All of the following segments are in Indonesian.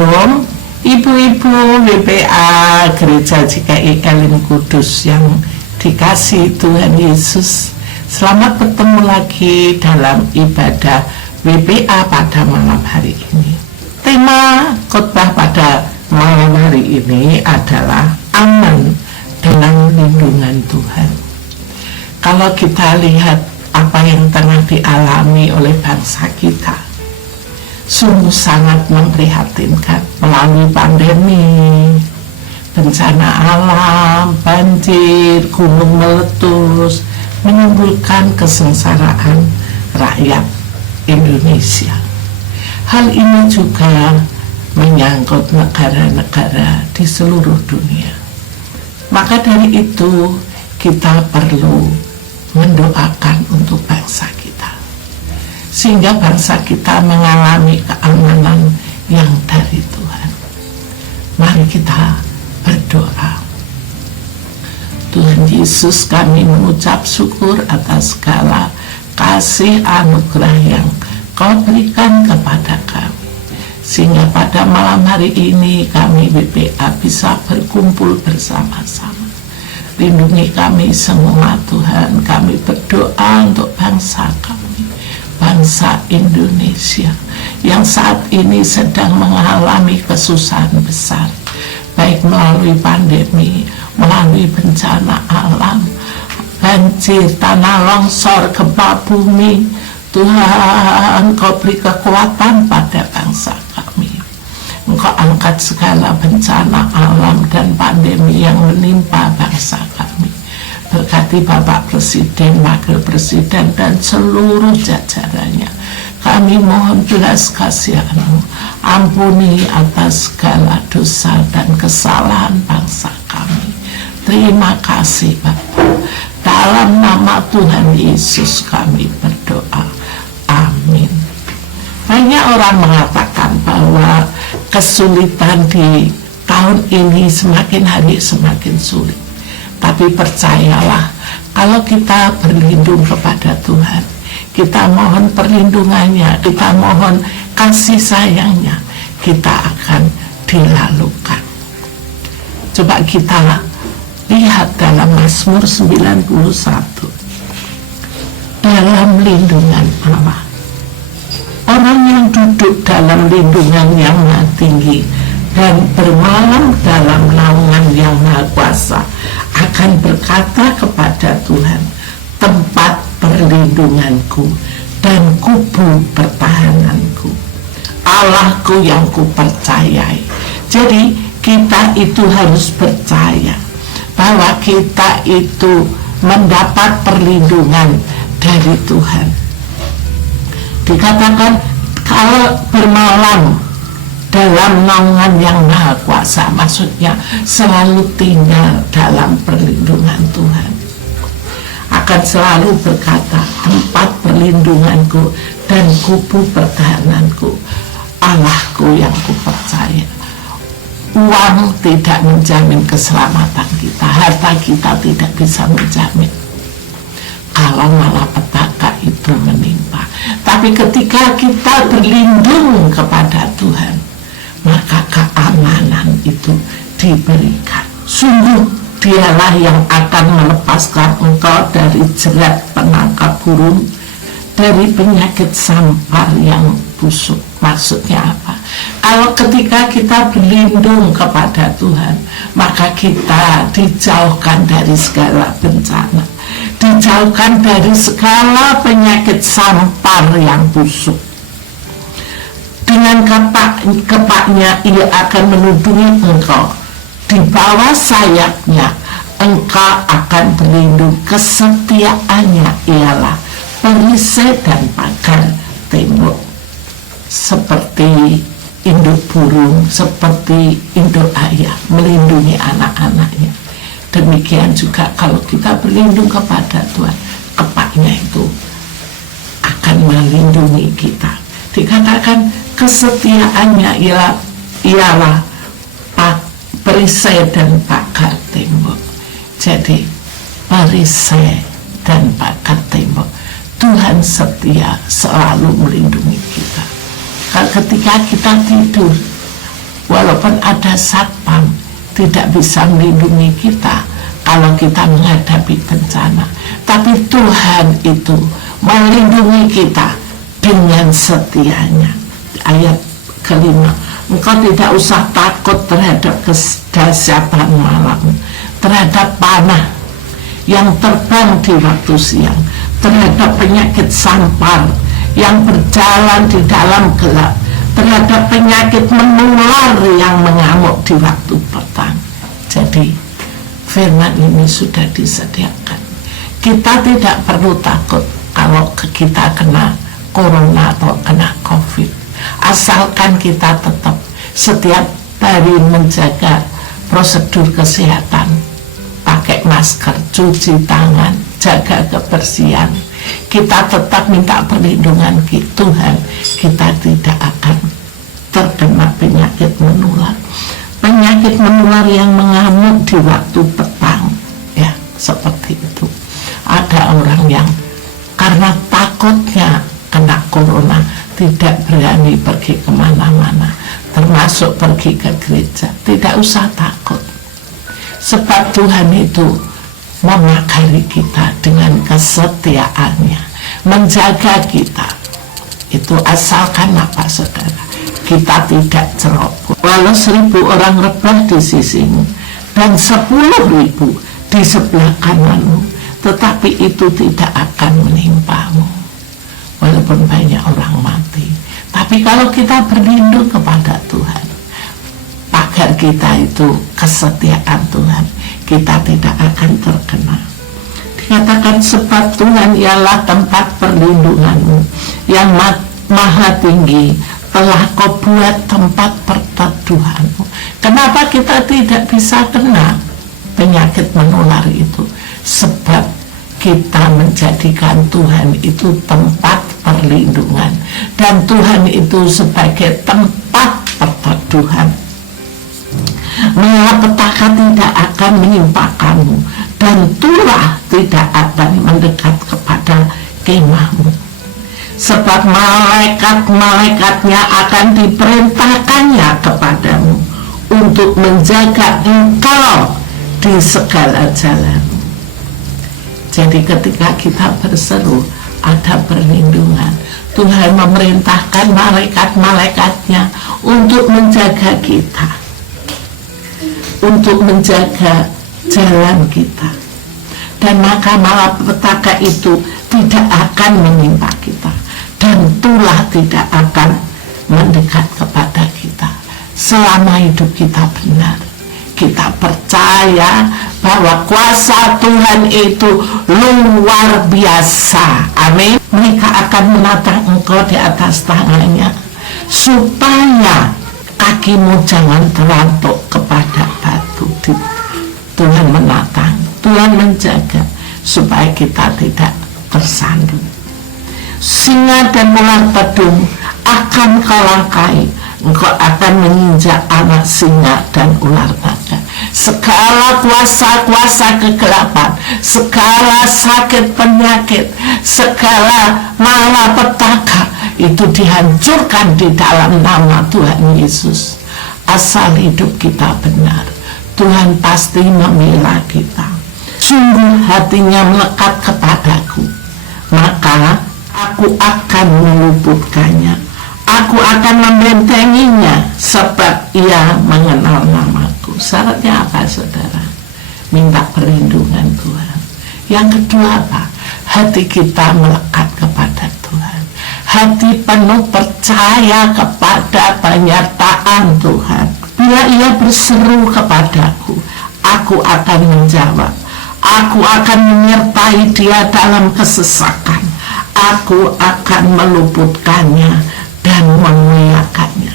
Shalom, ibu-ibu WPA Gereja GKI Elim Kudus yang dikasihi Tuhan Yesus. Selamat bertemu lagi dalam ibadah WPA pada malam hari ini. Tema khotbah pada malam hari ini adalah aman dalam lindungan Tuhan. Kalau kita lihat apa yang tengah dialami oleh bangsa kita, sungguh sangat memprihatinkan. Melalui pandemi, bencana alam, banjir, gunung meletus, menimbulkan kesengsaraan rakyat Indonesia. Hal ini juga menyangkut negara-negara di seluruh dunia. Maka dari itu kita perlu mendoakan untuk bangsa kita, sehingga bangsa kita mengalami keamanan yang dari Tuhan. Mari kita berdoa. Tuhan Yesus, kami mengucap syukur atas segala kasih anugerah yang Kau berikan kepada kami, sehingga pada malam hari ini kami WPA bisa berkumpul bersama-sama. Lindungi kami semua Tuhan. Kami berdoa untuk bangsa kami, bangsa Indonesia yang saat ini sedang mengalami kesusahan besar, baik melalui pandemi, melalui bencana alam, banjir, tanah longsor, gempa bumi. Tuhan, Kau beri kekuatan pada bangsa kami. Engkau angkat segala bencana alam dan pandemi yang menimpa bangsa kami. Berkati Bapak Presiden, Wakil Presiden, dan seluruh jajarannya. Kami mohon belas kasihan-Mu, ampuni atas segala dosa dan kesalahan bangsa kami. Terima kasih Bapak. Dalam nama Tuhan Yesus kami berdoa. Amin. Banyak orang mengatakan bahwa kesulitan di tahun ini semakin hari semakin sulit. Tapi percayalah, kalau kita berlindung kepada Tuhan, kita mohon perlindungannya, kita mohon kasih sayangnya, kita akan dilalukan. Coba kita lihat dalam Mazmur 91. Dalam lindungan Allah, orang yang duduk dalam lindungan yang Maha Tinggi dan bermalam dalam naungan yang Maha Kuasa akan berkata kepada Tuhan, tempat perlindunganku dan kubu pertahananku, Allahku yang kupercayai. Jadi kita itu harus percaya bahwa kita itu mendapat perlindungan dari Tuhan. Dikatakan kalau bermalam dalam naungan yang Maha Kuasa, maksudnya selalu tinggal dalam perlindungan Tuhan, akan selalu berkata, tempat perlindunganku dan kubu pertahananku, Allahku yang kupercaya. Uang tidak menjamin keselamatan kita, harta kita tidak bisa menjamin kalau malapetaka itu menimpa. Tapi ketika kita berlindung kepada Tuhan, maka keamanan itu diberikan. Sungguh Dialah yang akan melepaskan engkau dari jerat penangkap burung, dari penyakit sampar yang busuk. Maksudnya apa? Kalau ketika kita berlindung kepada Tuhan, maka kita dijauhkan dari segala bencana, dijauhkan dari segala penyakit sampar yang busuk. Dengan kepaknya ia akan melindungi engkau, di bawah sayapnya engkau akan berlindung. Kesetiaannya ialah perisai dan pagar tembok. Seperti induk burung, seperti induk ayah melindungi anak-anaknya, demikian juga kalau kita berlindung kepada Tuhan, kepaknya itu akan melindungi kita. Dikatakan kesetiaannya ialah perisai dan pagar tembok. Jadi perisai dan pagar tembok, Tuhan setia selalu melindungi kita. Ketika kita tidur, Walaupun ada satpam, tidak bisa melindungi kita kalau kita menghadapi bencana. Tapi Tuhan itu melindungi kita dengan setianya. Ayat kelima, engkau tidak usah takut terhadap kedahsyatan malam, terhadap panah yang terbang di waktu siang, terhadap penyakit sampar yang berjalan di dalam gelap, terhadap penyakit menular yang mengamuk di waktu petang. Jadi firman ini sudah disediakan. Kita tidak perlu takut kalau kita kena corona atau kena COVID, asalkan kita tetap setiap hari menjaga prosedur kesehatan, pakai masker, cuci tangan, jaga kebersihan. Kita tetap minta perlindungan Tuhan, kita tidak akan terkena penyakit menular. Penyakit menular yang mengamuk di waktu petang, ya, seperti itu. Ada orang yang karena takutnya kena corona tidak berani pergi kemana-mana, termasuk pergi ke gereja. Tidak usah takut, sebab Tuhan itu memagari kita dengan kesetiaannya, menjaga kita. Itu asalkan apa, saudara? Kita tidak ceroboh. Walau 1.000 orang rebah di sisimu dan 10.000 di sebelah kananmu, tetapi itu tidak akan menimpamu. Walaupun banyak orang mati, tapi kalau kita berlindung kepada Tuhan, pagar kita itu kesetiaan Tuhan, kita tidak akan terkena. Dikatakan sebab Tuhan ialah tempat perlindunganmu yang maha tinggi, telah kau buat tempat perteduhanmu. Kenapa kita tidak bisa kena penyakit menular itu? Sebab kita menjadikan Tuhan itu tempat perlindungan, dan Tuhan itu sebagai tempat perteduhan. Malapetaka tidak akan menimpa kamu, dan tulah tidak akan mendekat kepada kemahmu. Sebab malaikat-malaikatnya akan diperintahkannya kepadamu untuk menjaga engkau di segala jalan. Jadi ketika kita berseru, ada perlindungan. Tuhan memerintahkan malaikat-malaikatnya untuk menjaga kita, untuk menjaga jalan kita. Dan maka malapetaka itu tidak akan menimpa kita, dan tulah tidak akan mendekat kepada kita. Selama hidup kita benar, kita percaya bahwa kuasa Tuhan itu luar biasa. Amin. Mereka akan menatang engkau di atas tangannya, supaya kakimu jangan terantuk kepada batu. Tuhan menatang, Tuhan menjaga supaya kita tidak tersandung. Singa dan ular pedung akan kau langkai, engkau akan menginjak anak singa dan ular naga. Segala kuasa-kuasa kegelapan, segala sakit penyakit, segala malapetaka itu dihancurkan di dalam nama Tuhan Yesus. Asal hidup kita benar, Tuhan pasti memilah kita. Sungguh hatinya melekat kepadaku, maka aku akan meluputkannya. Aku akan membentenginya, sebab ia mengenal namaku. Syaratnya apa, saudara? Minta perlindungan Tuhan. Yang kedua apa? Hati kita melekat kepada Tuhan. Hati penuh percaya kepada penyertaan Tuhan. Bila ia berseru kepadaku, aku akan menjawab. Aku akan menyertai dia dalam kesesakan. Aku akan meluputkannya dan memuliakannya.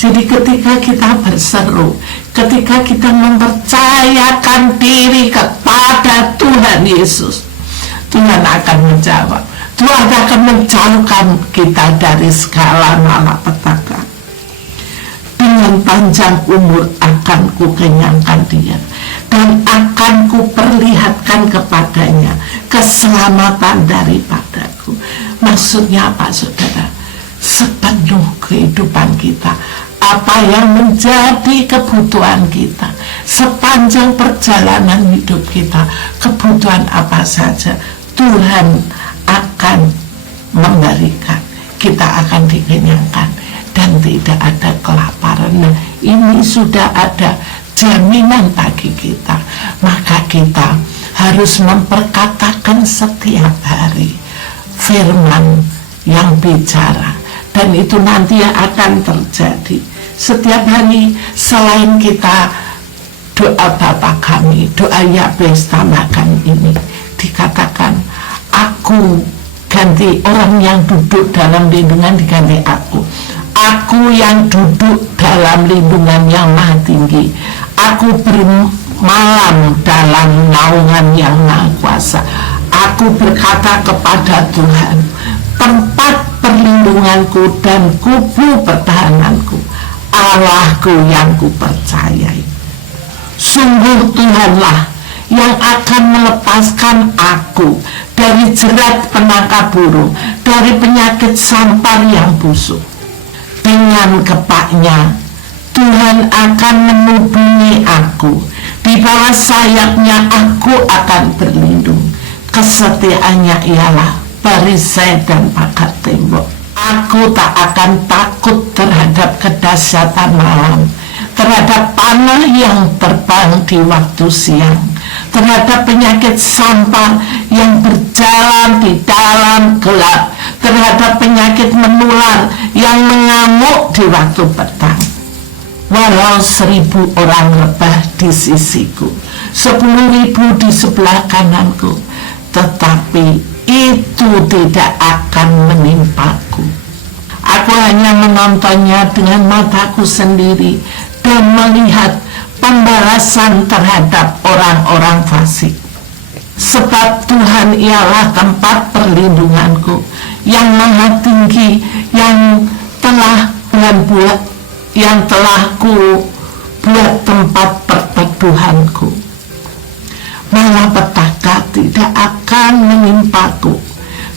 Jadi ketika kita berseru, ketika kita mempercayakan diri kepada Tuhan Yesus, Tuhan akan menjawab. Tuhan akan menjauhkan kita dari segala malapetaka. Dengan panjang umur akan kukenyangkan dia, dan akan kuperlihatkan kepadanya keselamatan daripadaku. Maksudnya apa, saudara? Sepenuh kehidupan kita apa yang menjadi kebutuhan kita sepanjang perjalanan hidup kita, kebutuhan apa saja Tuhan akan memberikan, kita akan dikenyangkan dan tidak ada kelaparan. Nah, ini sudah ada jaminan bagi kita, maka kita harus memperkatakan setiap hari firman yang bicara, dan itu nanti yang akan terjadi setiap hari. Selain kita doa Bapa kami, doa Yabes tambahkan ini, dikatakan aku ganti orang yang duduk dalam lindungan diganti aku yang duduk dalam lindungan yang maha tinggi, aku bermalam dalam naungan yang maha kuasa. Aku berkata kepada Tuhan, tempat perlindunganku dan kubu pertahananku, Allahku yang kupercayai. Sungguh Tuhanlah yang akan melepaskan aku dari jerat penangkap burung, dari penyakit sampar yang busuk. Dengan kepaknya Tuhan akan menudungi aku, di bawah sayapnya aku akan berlindung. Kesetiaannya ialah perisai dan pagar tembok. Aku tak akan takut terhadap kedahsyatan malam, terhadap panah yang terbang di waktu siang, terhadap penyakit sampar yang berjalan di dalam gelap, terhadap penyakit menular yang mengamuk di waktu petang. Walau 1.000 orang rebah di sisiku, 10.000 di sebelah kananku, tetapi itu tidak akan menimpaku. Aku hanya menontonnya dengan mataku sendiri dan melihat pembalasan terhadap orang-orang fasik. Sebab Tuhan ialah tempat perlindunganku yang maha tinggi, yang telah ku buat tempat perteduhanku. Malapetaka tidak akan menimpaku,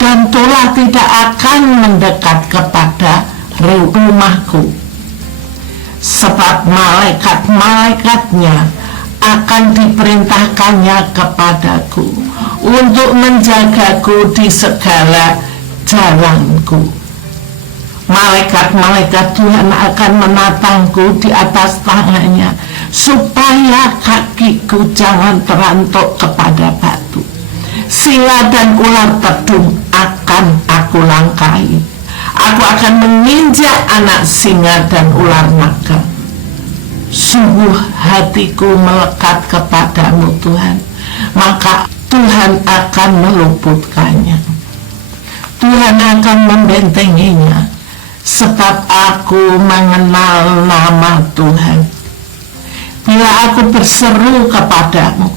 dan tulah tidak akan mendekat kepada rumahku. Sebab malaikat-malaikatnya akan diperintahkannya kepadaku untuk menjagaku di segala jalanku. Malaikat-malaikat Tuhan akan menatangku di atas tangannya, supaya kakiku jangan terantuk kepada batu. Singa dan ular tedung akan aku langkahi. Aku akan menginjak anak singa dan ular naga. Sungguh hatiku melekat kepadamu Tuhan, maka Tuhan akan meluputkannya. Tuhan akan membentenginya, sebab aku mengenal nama Tuhan. Bila aku berseru kepadamu,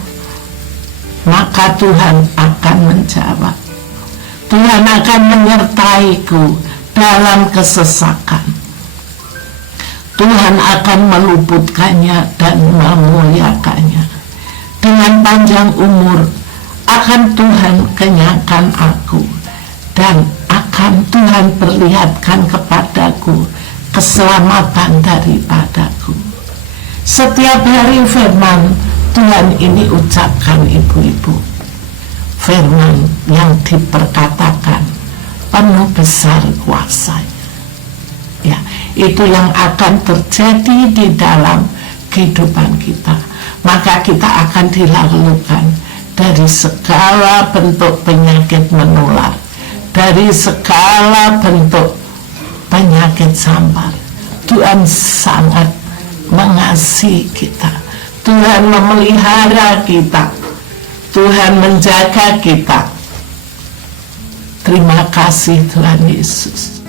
maka Tuhan akan menjawab. Tuhan akan menyertaiku dalam kesesakan. Tuhan akan meluputkannya dan memuliakannya. Dengan panjang umur akan Tuhan kenyangkan aku, dan akan Tuhan perlihatkan kepadaku keselamatan daripadaku. Setiap hari firman Tuhan ini ucapkan ibu-ibu, firman yang diperkatakan penuh besar kuasanya. Ya, itu yang akan terjadi di dalam kehidupan kita. Maka kita akan dilalukan dari segala bentuk penyakit menular, dari segala bentuk penyakit sampar. Tuhan sangat mengasihi kita. Tuhan memelihara kita. Tuhan menjaga kita. Terima kasih Tuhan Yesus.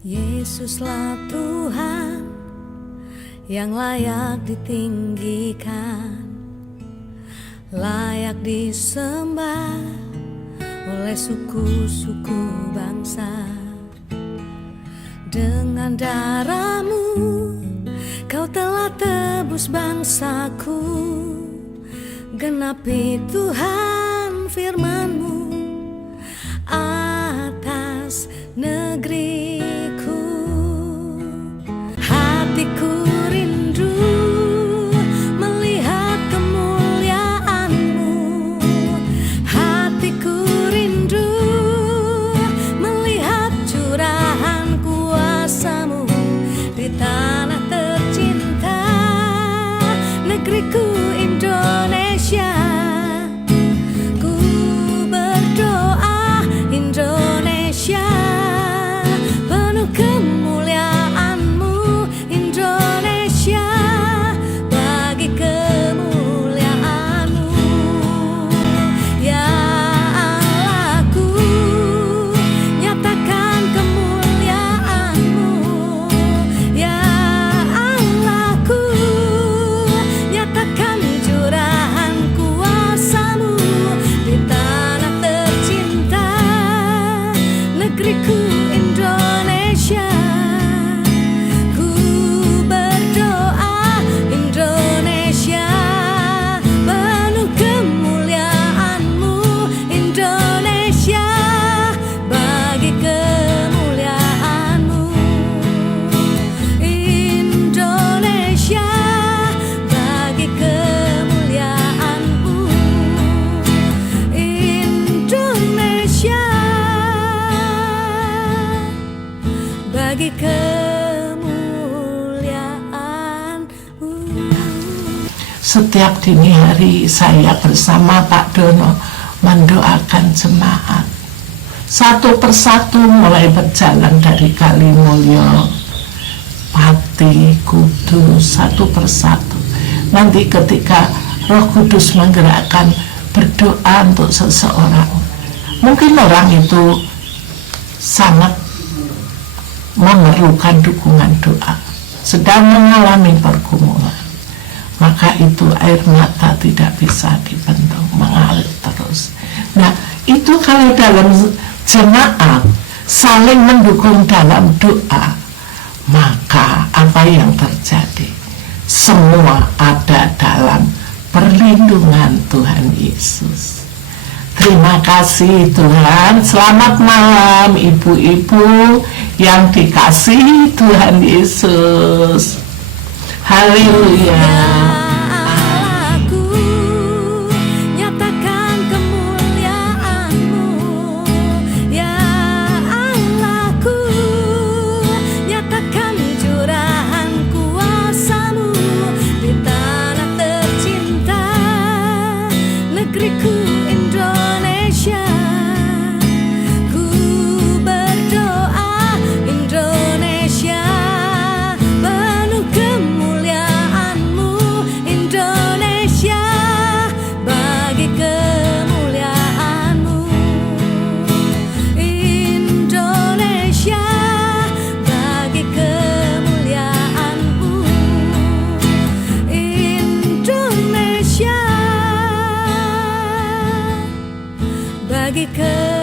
Yesuslah Tuhan yang layak ditinggikan, layak disembah oleh suku-suku bangsa. Dengan darah-Mu Kau telah tebus bangsaku, genapi Tuhan firman-Mu setiap dini hari saya bersama Pak Dono mendoakan jemaat. Satu persatu mulai berjalan dari Kalimulyo, Pati, Kudus, satu persatu. Nanti ketika Roh Kudus menggerakkan berdoa untuk seseorang, mungkin orang itu sangat memerlukan dukungan doa, sedang mengalami pergumulan, maka itu air mata tidak bisa dibendung, mengalir terus. Nah, itu kalau dalam jemaat saling mendukung dalam doa, maka apa yang terjadi? Semua ada dalam perlindungan Tuhan Yesus. Terima kasih Tuhan. Selamat malam ibu-ibu yang dikasihi Tuhan Yesus. Haleluya. Allahku, nyatakan kemuliaan-Mu. Ya Allahku, nyatakan curahan kuasa-Mu di tanah tercinta, negeriku Indonesia. Ku berdoa Indonesia penuh kemuliaan-Mu, Indonesia bagi kemuliaan-Mu, Indonesia bagi kemuliaan-Mu, Indonesia bagi kemuliaan-Mu.